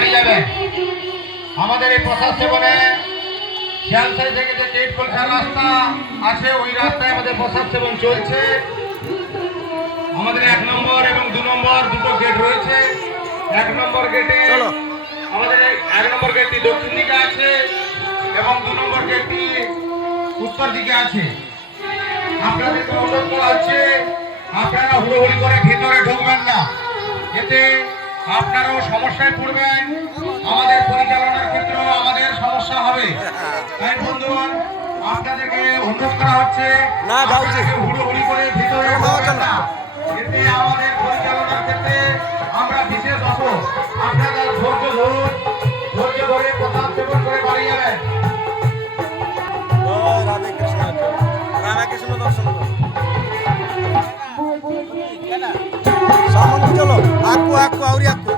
বাড়ি যাবেন। আমাদের এই প্রসাদ সেবনে শিয়ালসাই থেকে যে গেট কলকাতার রাস্তা আছে ওই রাস্তায় আমাদের প্রসাদ সেবন চলছে। আমাদের 1 নম্বর এবং 2 নম্বর দুটো গেট রয়েছে। 1 নম্বর গেটে আমাদের 1 নম্বর গেটটি দক্ষিণ দিকে আছে এবং 2 নম্বর গেটটি উত্তর দিকে আছে। আপনাদেরকে অনুরোধ করা হচ্ছে আপনারা হুড়োহুড়ি করে ভিতরে ঢুকবেন না, এতে আপনারাও সমস্যায় পড়বেন, আমাদের পরিচালনার ক্ষেত্রেও আমাদের সমস্যা হবে। তাই বন্ধুগণ আপনাদেরকে অনুরোধ করা হচ্ছে হুড়োহুড়ি করে ভিতরে ঢুকবেন না, এতে আমাদের পরিচালনার ক্ষেত্রে আমরা বিশেষ হব। আপনারা ধৈর্য ধরুন, ধৈর্য ধরে প্রসাদ সেবন করে বাড়ি যাবেন। রাধে কৃষ্ণ, রাধা কৃষ্ণ দর্শন করো। সামনে চলো, আকু আকু আউরি আকু।